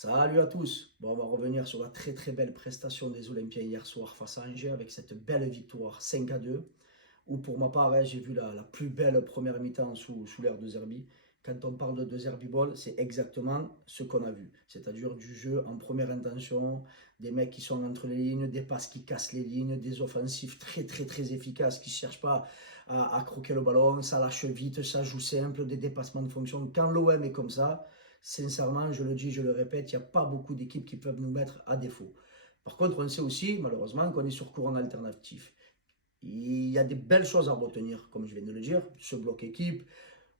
Salut à tous. Bon, on va revenir sur la très très belle prestation des Olympiens hier soir face à Angers avec cette belle victoire 5-2. Où pour ma part, j'ai vu la plus belle première mi-temps sous l'ère de Zerbi. Quand on parle de Zerbi Ball, c'est exactement ce qu'on a vu. C'est-à-dire du jeu en première intention, des mecs qui sont entre les lignes, des passes qui cassent les lignes, des offensifs très très très efficaces qui ne cherchent pas à croquer le ballon, ça lâche vite, ça joue simple, des dépassements de fonction. Quand l'OM est comme ça, sincèrement, je le dis, je le répète, il n'y a pas beaucoup d'équipes qui peuvent nous mettre à défaut. Par contre, on sait aussi, malheureusement, qu'on est sur courant alternatif. Il y a des belles choses à retenir, comme je viens de le dire, ce bloc équipe,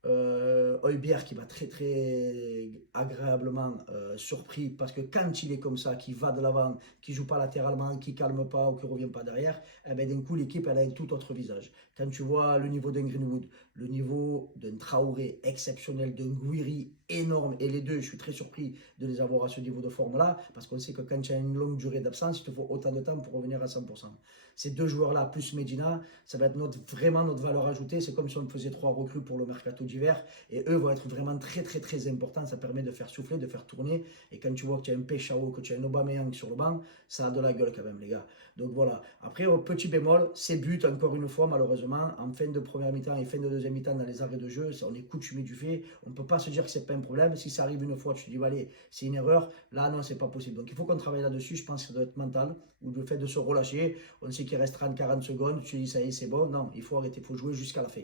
Højbjerg qui m'a très très agréablement surpris parce que quand il est comme ça, qui va de l'avant, qui joue pas latéralement, qui calme pas ou qui revient pas derrière, eh ben, d'un coup l'équipe elle a un tout autre visage. Quand tu vois le niveau d'un Greenwood, le niveau d'un Traoré exceptionnel, d'un Guiri énorme, et les deux, je suis très surpris de les avoir à ce niveau de forme là, parce qu'on sait que quand tu as une longue durée d'absence, il te faut autant de temps pour revenir à 100%. Ces deux joueurs là plus Medina, ça va être vraiment notre valeur ajoutée. C'est comme si on faisait 3 recrues pour le mercato d'hiver. Et eux vont être vraiment très, très, très importants. Ça permet de faire souffler, de faire tourner. Et quand tu vois que tu as un Peshao, que tu as un Aubameyang sur le banc, ça a de la gueule quand même, les gars. Donc voilà. Après, au petit bémol, ces buts, encore une fois, malheureusement, en fin de première mi-temps et fin de deuxième mi-temps, dans les arrêts de jeu, on est coutumé du fait. On ne peut pas se dire que c'est pas un problème. Si ça arrive une fois, tu te dis, bah, allez, c'est une erreur. Là, non, c'est pas possible. Donc il faut qu'on travaille là-dessus. Je pense que ça doit être mental ou le fait de se relâcher. On sait qu'il reste 30-40 secondes. Tu dis, ça y est, c'est bon. Non, il faut arrêter. Il faut jouer jusqu'à la fin.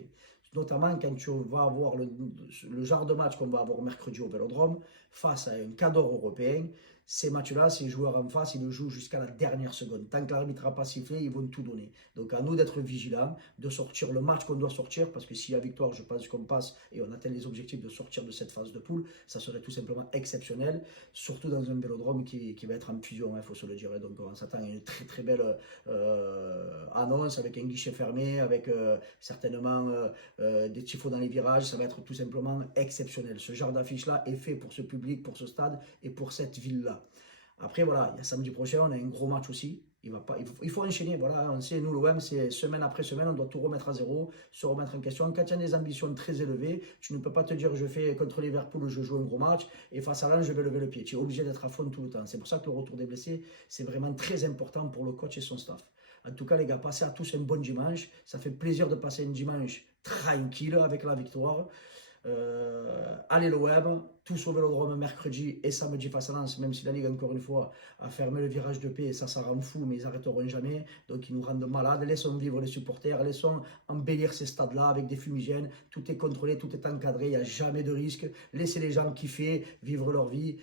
Notamment quand tu vas avoir le genre de match qu'on va avoir mercredi au Vélodrome face à un cadre européen. Ces matchs-là, ces joueurs en face, ils le jouent jusqu'à la dernière seconde. Tant que l'arbitre n'a pas sifflé, ils vont tout donner. Donc à nous d'être vigilants, de sortir le match qu'on doit sortir, parce que s'il y a victoire, je pense qu'on passe et on atteint les objectifs de sortir de cette phase de poule. Ça serait tout simplement exceptionnel, surtout dans un Vélodrome qui va être en fusion, il faut se le dire. Donc on s'attend à une très très belle annonce avec un guichet fermé, avec certainement des tifos dans les virages. Ça va être tout simplement exceptionnel. Ce genre d'affiche-là est fait pour ce public, pour ce stade et pour cette ville-là. Après, voilà, il y a samedi prochain, on a un gros match aussi. Il faut enchaîner. Voilà, on sait, nous, l'OM, c'est semaine après semaine, on doit tout remettre à zéro, se remettre en question. Quand tu as des ambitions très élevées, tu ne peux pas te dire, je fais contre Liverpool, je joue un gros match, et face à l'Ange, je vais lever le pied. Tu es obligé d'être à fond tout le temps. C'est pour ça que le retour des blessés, c'est vraiment très important pour le coach et son staff. En tout cas, les gars, passez à tous un bon dimanche. Ça fait plaisir de passer un dimanche tranquille avec la victoire. Allez l'OM, tous au Vélodrome mercredi et samedi face à Lens, même si la Ligue, encore une fois, a fermé le virage de paix, et ça rend fou, mais ils n'arrêteront jamais. Donc ils nous rendent malades. Laissons vivre les supporters, laissons embellir ces stades-là avec des fumigènes. Tout est contrôlé, tout est encadré, il n'y a jamais de risque. Laissez les gens kiffer, vivre leur vie.